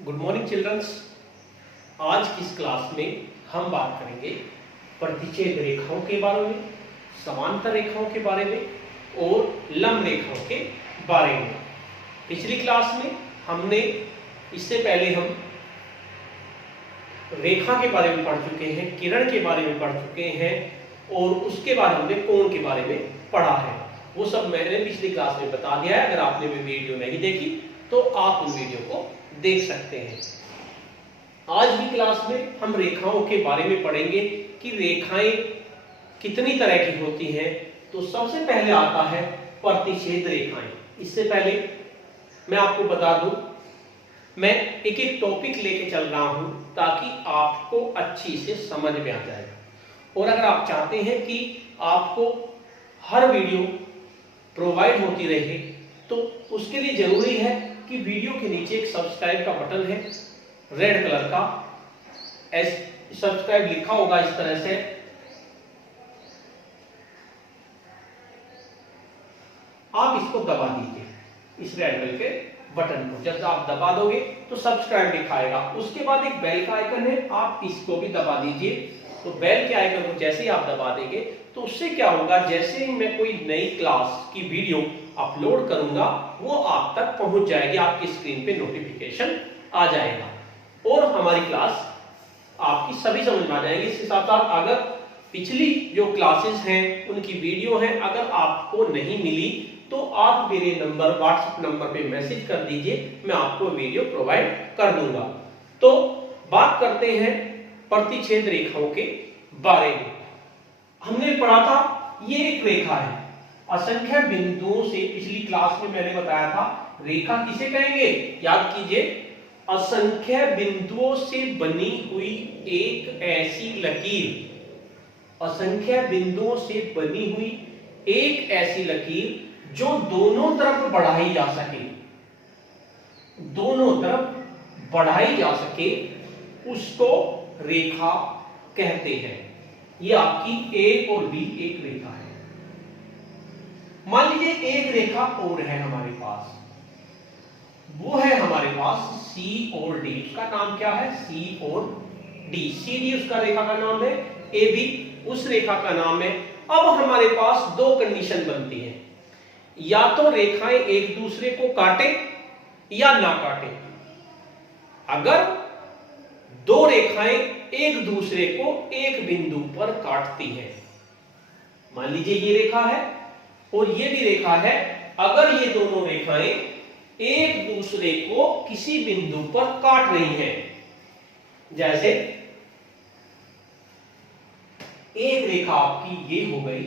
Good morning children's. आज की इस क्लास में हम बात करेंगे प्रतिच्छेद रेखाओं के बारे में, समांतर रेखाओं के बारे में और लंब रेखाओं के बारे में। पिछली क्लास में हमने इससे पहले हम रेखा के बारे में पढ़ चुके हैं, किरण के बारे में पढ़ चुके हैं और उसके बाद हमने कोण के बारे में पढ़ा है। वो सब मैंने पिछली क्लास में बता दिया है। अगर आपने वो वीडियो नहीं देखी तो आप उन वीडियो को देख सकते हैं। आज की क्लास में हम रेखाओं के बारे में पढ़ेंगे कि रेखाएं कितनी तरह की होती हैं। तो सबसे पहले आता है प्रतिच्छेद रेखाएं। इससे पहले मैं आपको बता दूं, मैं एक एक टॉपिक लेके चल रहा हूं ताकि आपको अच्छी से समझ में आ जाए। और अगर आप चाहते हैं कि आपको हर वीडियो प्रोवाइड होती रहे तो उसके लिए जरूरी है कि वीडियो के नीचे एक सब्सक्राइब का बटन है, रेड कलर का, सब्सक्राइब लिखा होगा इस तरह से। आप इसको दबा दीजिए, इस रेड कलर के बटन को जब आप दबा दोगे तो सब्सक्राइब दिखाएगा। उसके बाद एक बेल का आइकन है, आप इसको भी दबा दीजिए। तो बेल के आइकन को जैसे ही आप दबा देंगे तो उससे क्या होगा, जैसे ही मैं कोई नई क्लास की वीडियो अपलोड करूंगा वो आप तक पहुंच जाएगी, आपकी स्क्रीन पे नोटिफिकेशन आ जाएगा और हमारी क्लास आपकी सभी समझ में आ जाएगी। इसके साथ साथ अगर पिछली जो क्लासेस हैं उनकी वीडियो हैं, अगर आपको नहीं मिली तो आप मेरे नंबर व्हाट्सएप नंबर पे मैसेज कर दीजिए, मैं आपको वीडियो प्रोवाइड कर दूंगा। तो बात करते हैं प्रतिच्छेद रेखाओं के बारे में। हमने पढ़ा था ये एक रेखा है, असंख्य बिंदुओं से, पिछली क्लास में मैंने बताया था रेखा किसे कहेंगे, याद कीजिए, असंख्य बिंदुओं से बनी हुई एक ऐसी लकीर, असंख्य बिंदुओं से बनी हुई एक ऐसी लकीर जो दोनों तरफ बढ़ाई जा सके, दोनों तरफ बढ़ाई जा सके, उसको रेखा कहते हैं। ये आपकी ए और बी एक रेखा है। मान लीजिए एक रेखा और है हमारे पास, वो है हमारे पास सी और डी। उसका नाम क्या है, सी और डी। सी डी उसका रेखा का नाम है, ए बी उस रेखा का नाम है। अब हमारे पास दो कंडीशन बनती है, या तो रेखाएं एक दूसरे को काटे या ना काटे। अगर दो रेखाएं एक दूसरे को एक बिंदु पर काटती हैं, मान लीजिए ये रेखा है और ये भी रेखा है, अगर ये दोनों रेखाएं एक दूसरे को किसी बिंदु पर काट रही हैं, जैसे एक रेखा आपकी ये हो गई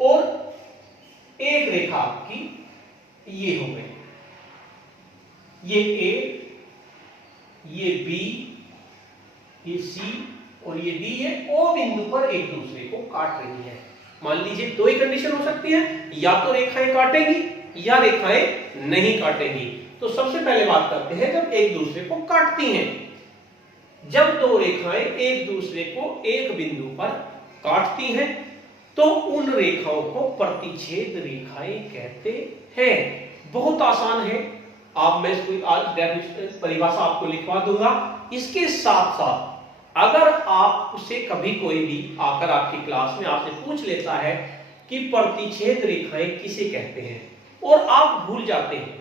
और एक रेखा आपकी ये हो गई, ये ए, ये बी, ये सी और ये डी है, ओ बिंदु पर एक दूसरे को काट रही है। मान लीजिए दो ही कंडीशन हो सकती है, या तो रेखाएं काटेंगी या रेखाएं नहीं काटेंगी। तो सबसे पहले बात करते हैं जब एक दूसरे को काटती हैं। जब दो रेखाएं एक दूसरे को एक बिंदु पर काटती हैं तो उन रेखाओं को प्रतिच्छेद रेखाएं कहते हैं। बहुत आसान है, आप मैं इसको आज परिभाषा आपको लिखवा दूंगा। इसके साथ साथ अगर आप उससे कभी कोई भी आकर आपकी क्लास में आपसे पूछ लेता है कि प्रतिच्छेद रेखाएं किसे कहते हैं और आप भूल जाते हैं,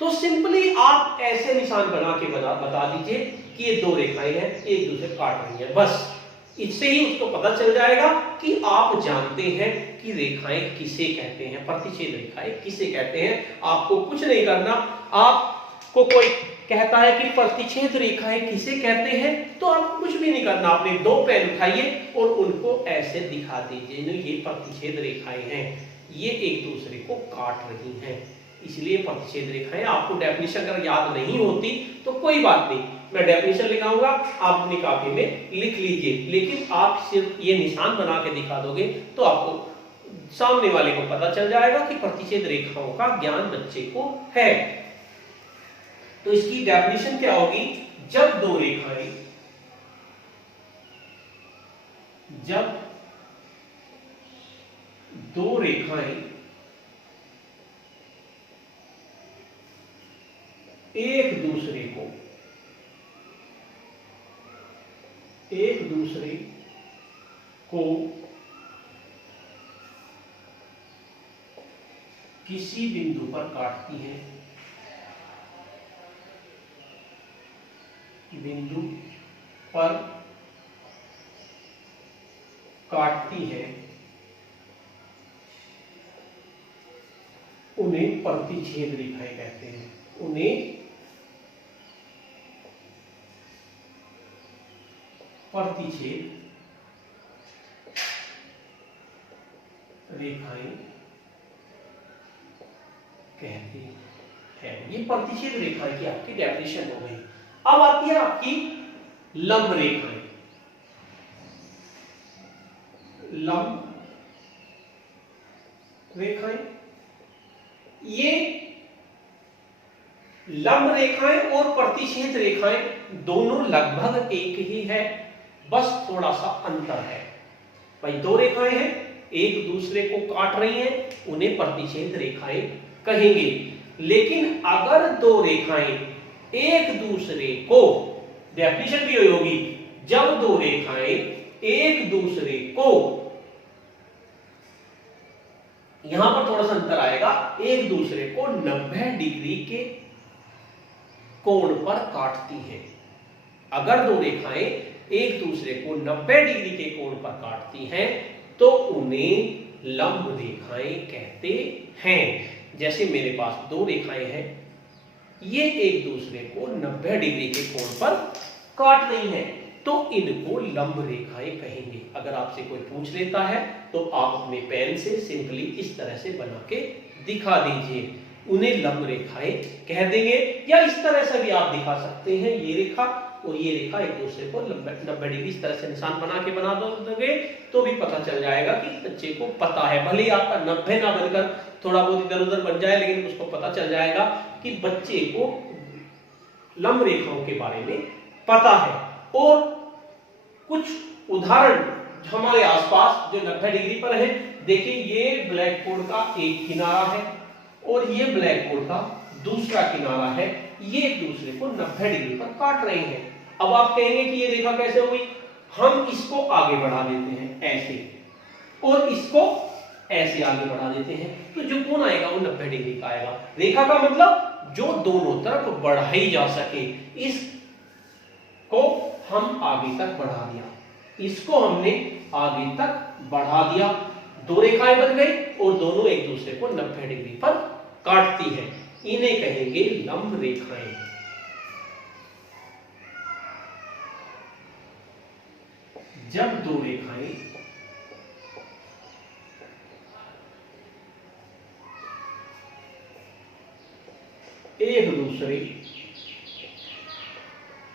तो सिंपली आप ऐसे निशान बना के बता दीजिए कि ये दो रेखाएं हैं, एक दूसरे काट रही हैं। बस इससे ही उसको पता चल जाएगा कि आप जानते हैं कि रेखाएं किसे कहते हैं, प्रतिच्छेद रेखाएं किसे कहते हैं। आपको कुछ नहीं करना, आपको कोई कहता है कि प्रतिच्छेद रेखाएं किसे कहते हैं तो आपको कुछ भी नहीं करना। आपने दो पेन उठाइए और उनको ऐसे दिखा दीजिए, ये प्रतिच्छेद रेखाएं हैं, ये एक दूसरे को काट रही हैं, इसलिए प्रतिच्छेद रेखाएं। आपको डेफिनेशन अगर याद नहीं होती तो कोई बात नहीं, मैं डेफिनेशन लिखाऊंगा, आप अपनी कॉपी में लिख लीजिए, लेकिन आप सिर्फ ये निशान बना के दिखा दोगे तो आपको सामने वाले को पता चल जाएगा कि प्रतिच्छेद रेखाओं का ज्ञान बच्चे को है। तो इसकी डेफिनेशन क्या होगी, जब दो रेखाएं दूसरे को किसी बिंदु पर काटती हैं, बिंदु पर काटती है, उन्हें प्रतिच्छेद रेखाएं कहते हैं। उन्हें प्रतिच्छेद रेखाएं कहते हैं। ये प्रतिच्छेद रेखाएं की आपकी डेफिनेशन हो गई। अब आती है आपकी लंब रेखाएं। लंब रेखाएं, ये लंब रेखाएं और प्रतिच्छेद रेखाएं दोनों लगभग एक ही है, बस थोड़ा सा अंतर है। भाई दो रेखाएं हैं, एक दूसरे को काट रही हैं, उन्हें प्रतिच्छेद रेखाएं कहेंगे। लेकिन अगर दो रेखाएं एक दूसरे को, डेफिनेशन भी होगी, जब दो रेखाएं एक दूसरे को, यहां पर थोड़ा सा अंतर आएगा, एक दूसरे को 90 डिग्री के कोण पर काटती हैं। अगर दो रेखाएं एक दूसरे को 90 डिग्री के कोण पर काटती हैं तो उन्हें लंब रेखाएं कहते हैं। जैसे मेरे पास दो रेखाएं हैं, ये एक दूसरे को 90 डिग्री के कोण पर काट रही हैं, तो इनको लंब रेखाएं कहेंगे। अगर आपसे कोई पूछ लेता है तो आप अपने पेन से सिंपली इस तरह से बना के दिखा दीजिए, उन्हें लंब रेखाएं कह देंगे। या इस तरह से भी आप दिखा सकते हैं, ये रेखा और ये रेखा एक दूसरे को 90 डिग्री इस तरह से निशान बना के बना दोगे तो भी पता चल जाएगा कि बच्चे को पता है। भले ही आपका 90 ना बनकर थोड़ा बहुत इधर उधर बन जाए, लेकिन उसको पता चल जाएगा कि बच्चे को लंब रेखाओं के बारे में पता है। और कुछ उदाहरण हमारे आसपास जो 90 डिग्री पर है, देखिए ये ब्लैक बोर्ड का एक किनारा है और ये ब्लैक बोर्ड का दूसरा किनारा है, ये एक दूसरे को 90 डिग्री पर काट रहे हैं। अब आप कहेंगे कि ये रेखा कैसे हो गई? हम इसको आगे बढ़ा देते हैं ऐसे, और इसको ऐसे आगे बढ़ा देते हैं, तो जो कोण आएगा वो 90 डिग्री का आएगा। रेखा का मतलब जो दोनों तरफ बढ़ाई जा सके, इसको हम आगे तक बढ़ा दिया, इसको हमने आगे तक बढ़ा दिया, दो रेखाएं बन गई और दोनों एक दूसरे को 90 डिग्री पर काटती है, इन्हें कहेंगे लंब रेखाएं। जब दो रेखाएं एक दूसरे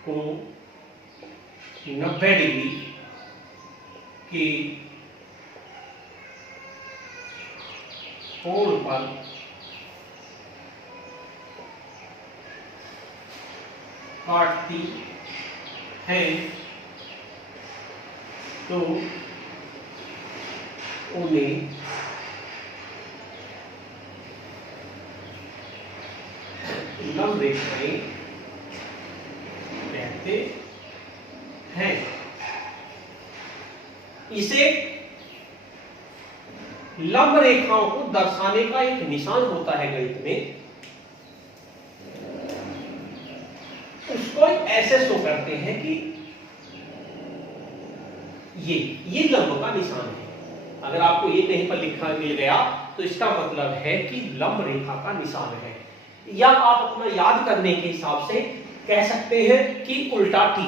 को 90 डिग्री के कोण पर काटती है तो उन्हें लंब रेखाएं कहते हैं। इसे लंब रेखाओं को दर्शाने का एक निशान होता है गणित में, उसको ऐसे शो करते हैं कि ये लंब का निशान है। अगर आपको ये कहीं पर लिखा मिल गया तो इसका मतलब है कि लंब रेखा का निशान है। या आप अपना याद करने के हिसाब से कह सकते हैं कि उल्टा टी,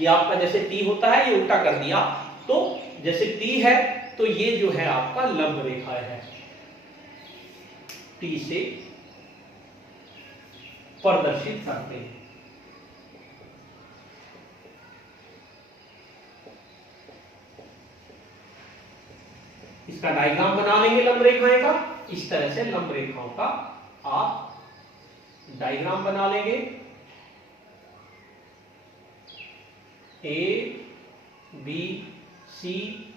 ये आपका जैसे टी होता है ये उल्टा कर दिया, तो जैसे टी है तो ये जो है आपका लंब रेखा है, टी से प्रदर्शित करते हैं। इसका डायग्राम बना लेंगे लंब रेखाएं का, इस तरह से लंब रेखाओं का आप डायग्राम बना लेंगे। ए बी सी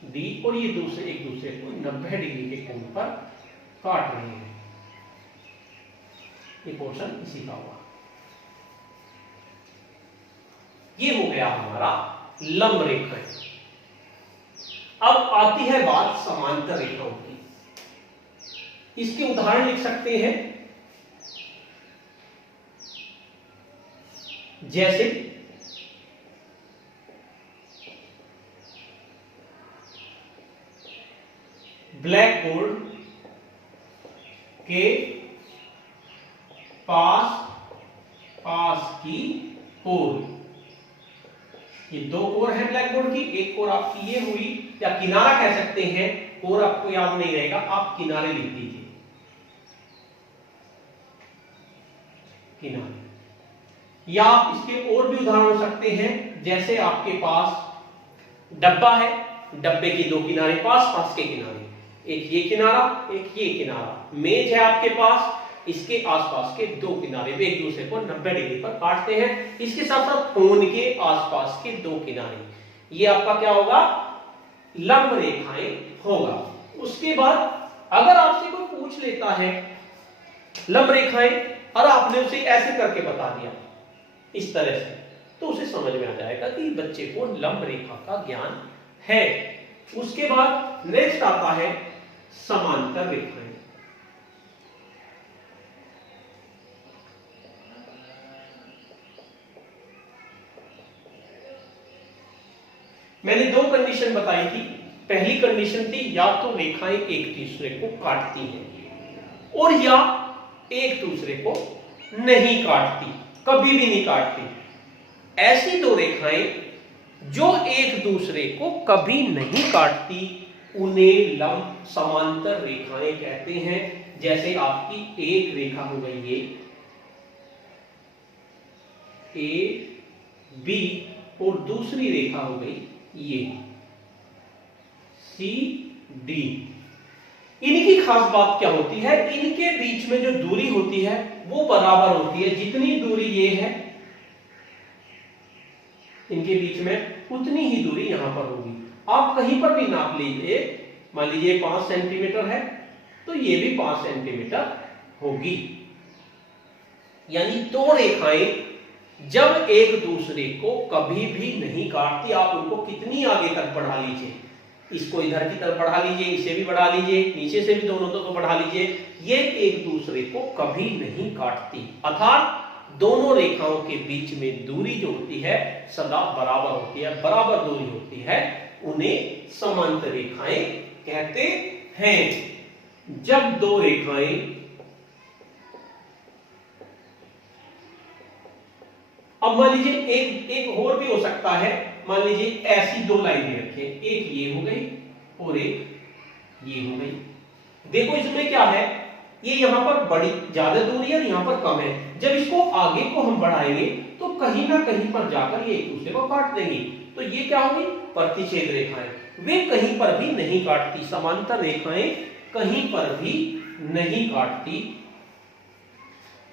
डी, और ये दूसरे एक दूसरे को 90 डिग्री के कोण पर काट रहे हैं। ये पोर्शन इसी का हुआ। ये हो गया हमारा लंब रेखाएं। अब आती है बात समांतर रेखाओं की। इसके उदाहरण लिख सकते हैं, जैसे ब्लैक बोर्ड के पास की कोर, ये दो कोर है ब्लैक बोर्ड की, एक कोर आपकी ये हुई, या किनारा कह सकते हैं, कोर आपको याद नहीं रहेगा, आप किनारे लिख दीजिए, किनारे। या आप इसके और भी उदाहरण हो सकते हैं, जैसे आपके पास डब्बा है, डब्बे के दो किनारे पास के किनारे, एक ये किनारा एक ये किनारा। मेज है आपके पास, इसके आसपास के दो किनारे भी एक दूसरे को 90 डिग्री पर काटते हैं। इसके साथ साथ कोण के आसपास के दो किनारे, ये आपका क्या होगा, लंब रेखाएं होगा। उसके बाद अगर आपसे कोई पूछ लेता है लंब रेखाएं और आपने उसे ऐसे करके बता दिया इस तरह से, तो उसे समझ में आ जाएगा कि बच्चे को लंब रेखा का ज्ञान है। उसके बाद नेक्स्ट आता है समांतर रेखाएं। मैंने दो कंडीशन बताई थी। पहली कंडीशन थी या तो रेखाएं एक दूसरे को काटती हैं और या एक दूसरे को नहीं काटती, कभी भी नहीं काटती। ऐसी दो रेखाएं जो एक दूसरे को कभी नहीं काटती उन्हें लंब समांतर रेखाएं कहते हैं। जैसे आपकी एक रेखा हो गई ये ए बी और दूसरी रेखा हो गई ये सी डी। इनकी खास बात क्या होती है, इनके बीच में जो दूरी होती है वो बराबर होती है। जितनी दूरी ये है इनके बीच में उतनी ही दूरी यहां पर होगी। आप कहीं पर भी नाप लीजिए, मान लीजिए 5 सेंटीमीटर है तो ये भी 5 सेंटीमीटर होगी। यानी दो रेखाएं जब एक दूसरे को कभी भी नहीं काटती, आप उनको कितनी आगे तक बढ़ा लीजिए, इसको इधर की तरफ बढ़ा लीजिए, इसे भी बढ़ा लीजिए, नीचे से भी दोनों को बढ़ा लीजिए, ये एक दूसरे को कभी नहीं काटती। अर्थात दोनों रेखाओं के बीच में दूरी जो होती है सदा बराबर होती है, बराबर दूरी होती है, उन्हें समांतर रेखाएं कहते हैं। जब दो रेखाएं, अब मान लीजिए एक और भी हो सकता है, मान लीजिए ऐसी दो लाइनें रखें, एक ये हो गई और एक ये हो गई। देखो इसमें क्या है, ये यहां पर बड़ी ज्यादा दूरी है, यहां पर कम है। जब इसको आगे को हम बढ़ाएंगे तो कहीं ना कहीं पर जाकर ये एक दूसरे को काट देंगे, तो ये क्या होगी, प्रतिच्छेद रेखाएं। वे कहीं पर भी नहीं काटती, समांतर रेखाएं कहीं पर भी नहीं काटती।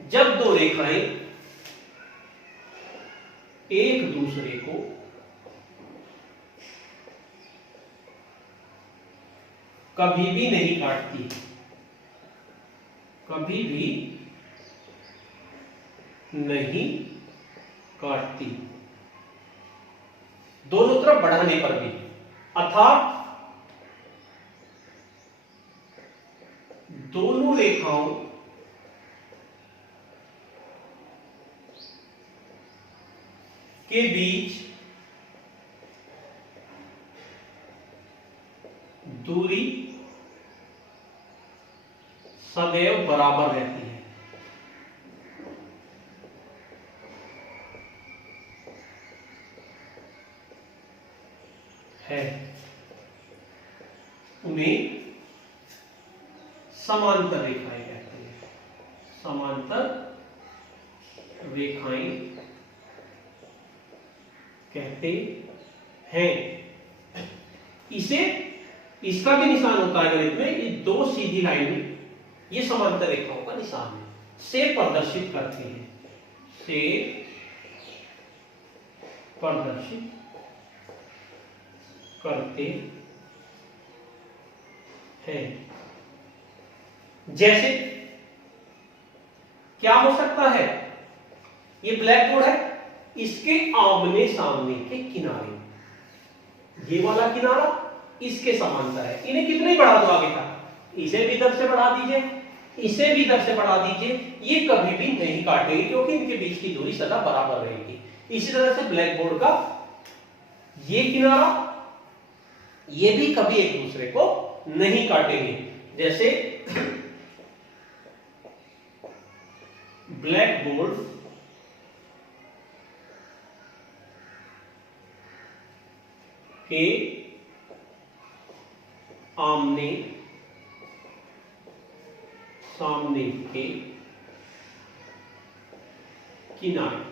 जब दो रेखाएं एक दूसरे को कभी भी नहीं काटती, कभी भी नहीं काटती, दोनों तरफ बढ़ाने पर भी, अर्थात दोनों रेखाओं के बीच दूरी सदैव बराबर रहती है, उन्हें समांतर रेखाएं कहते हैं। समांतर रेखाएं कहते हैं। इसे, इसका भी निशान होता है गणित में, ये दो सीधी लाइन ये समांतर रेखाओं का निशान है, से प्रदर्शित करते हैं, से प्रदर्शित करते हैं। जैसे क्या हो सकता है, ये ब्लैक बोर्ड है, इसके आमने सामने के किनारे, ये वाला किनारा इसके समांतर है। इन्हें कितने बढ़ा दो आगे तक, इसे भी इधर से बढ़ा दीजिए, इसे भी इधर से बढ़ा दीजिए, ये कभी भी नहीं काटेंगे क्योंकि इनके बीच की दूरी सदा बराबर रहेगी। इसी तरह से ब्लैक बोर्ड का ये किनारा, ये भी कभी एक दूसरे को नहीं काटेंगे। जैसे ब्लैक बोर्ड के आमने सामने के किनारे,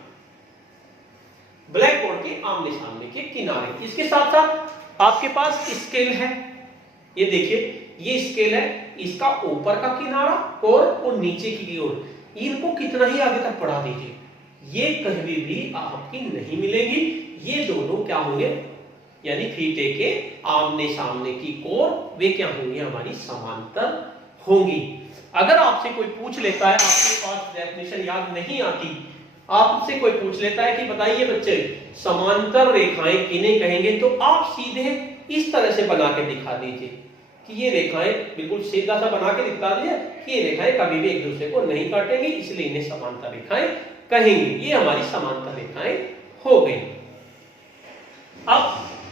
ब्लैक बोर्ड के आमने सामने के किनारे। इसके साथ साथ आपके पास स्केल है, ये देखिए ये स्केल है, इसका ऊपर का किनारा और नीचे की ओर, इनको कितना ही आगे तक बढ़ा दीजिए, ये कभी भी आपकी नहीं मिलेगी। ये दोनों क्या होंगे, यानी फीते के आमने सामने की कोर, वे क्या होंगी, हमारी समांतर होंगी। अगर आपसे कोई पूछ लेता है, आपके पास डेफिनेशन याद नहीं आती, आपसे कोई पूछ लेता है कि बताइए बच्चे समांतर रेखाएं किन्हें कहेंगे, तो आप सीधे इस तरह से बना के दिखा दीजिए कि ये रेखाएं, बिल्कुल सीधा सा बना के दिखा दीजिए कि ये रेखाएं कभी भी एक दूसरे को नहीं काटेंगी, इसलिए इन्हें समांतर रेखाएं कहेंगे। ये हमारी समांतर रेखाएं हो गई। अब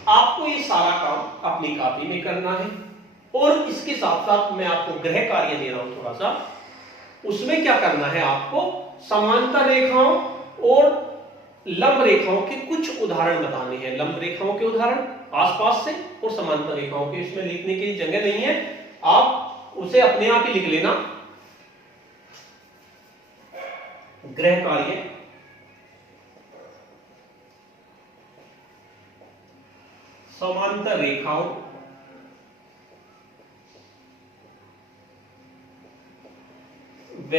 आपको ये सारा काम अपनी कॉपी में करना है और इसके साथ साथ मैं आपको गृह कार्य दे रहा हूं थोड़ा सा, उसमें क्या करना है, आपको समांतर रेखाओं और लंब रेखाओं के कुछ उदाहरण बताने हैं। लंब रेखाओं के उदाहरण आसपास से और समांतर रेखाओं के, इसमें लिखने की जगह नहीं है, आप उसे अपने आप ही लिख लेना। गृह कार्य समांतर रेखाओं व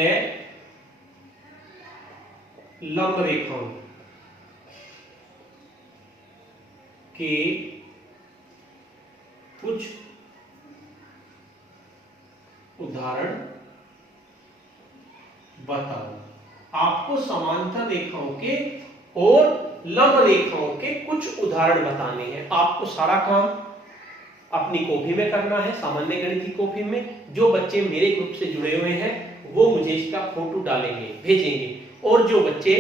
लंब रेखाओं के कुछ उदाहरण बताओ। आपको समांतर रेखाओं के और लंब रेखाओं के कुछ उदाहरण बताने हैं। आपको सारा काम अपनी कॉपी में करना है, सामान्य गणित की कॉपी में। जो बच्चे मेरे ग्रुप से जुड़े हुए हैं वो मुझे इसका फोटो डालेंगे, भेजेंगे, और जो बच्चे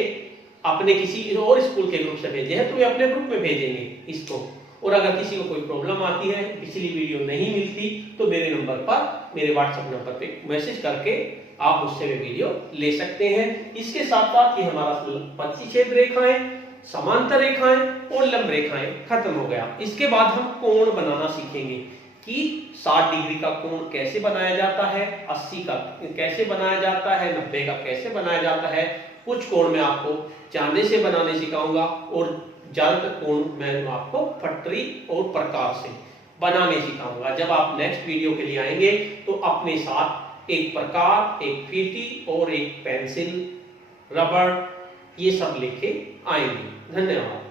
अपने किसी और स्कूल के ग्रुप से भेजे हैं तो वे अपने ग्रुप में भेजेंगे इसको। और अगर किसी को कोई प्रॉब्लम आती है, पिछली वीडियो नहीं मिलती, तो मेरे नंबर पर, मेरे व्हाट्सएप नंबर पे मैसेज करके आप उससे भी वीडियो ले सकते हैं। इसके साथ साथ ये हमारा परिच्छेद रेखाएं, समांतर रेखाएं और लंब रेखाएं खत्म हो गया। इसके बाद हम कोण बनाना सीखेंगे कि 60 डिग्री का कोण कैसे बनाया जाता है, 80 का कैसे बनाया जाता है, 90 का कैसे बनाया जाता है। कुछ कोण मैं आपको चांदे से बनाने सिखाऊंगा और ज्यादातर कोण मैं आपको फटरी और प्रकाश से बनाने सिखाऊंगा। जब आप नेक्स्ट वीडियो के लिए आएंगे तो अपने साथ एक प्रकार, एक फीती और एक पेंसिल, रबड़, ये सब लेके आएंगे। धन्यवाद।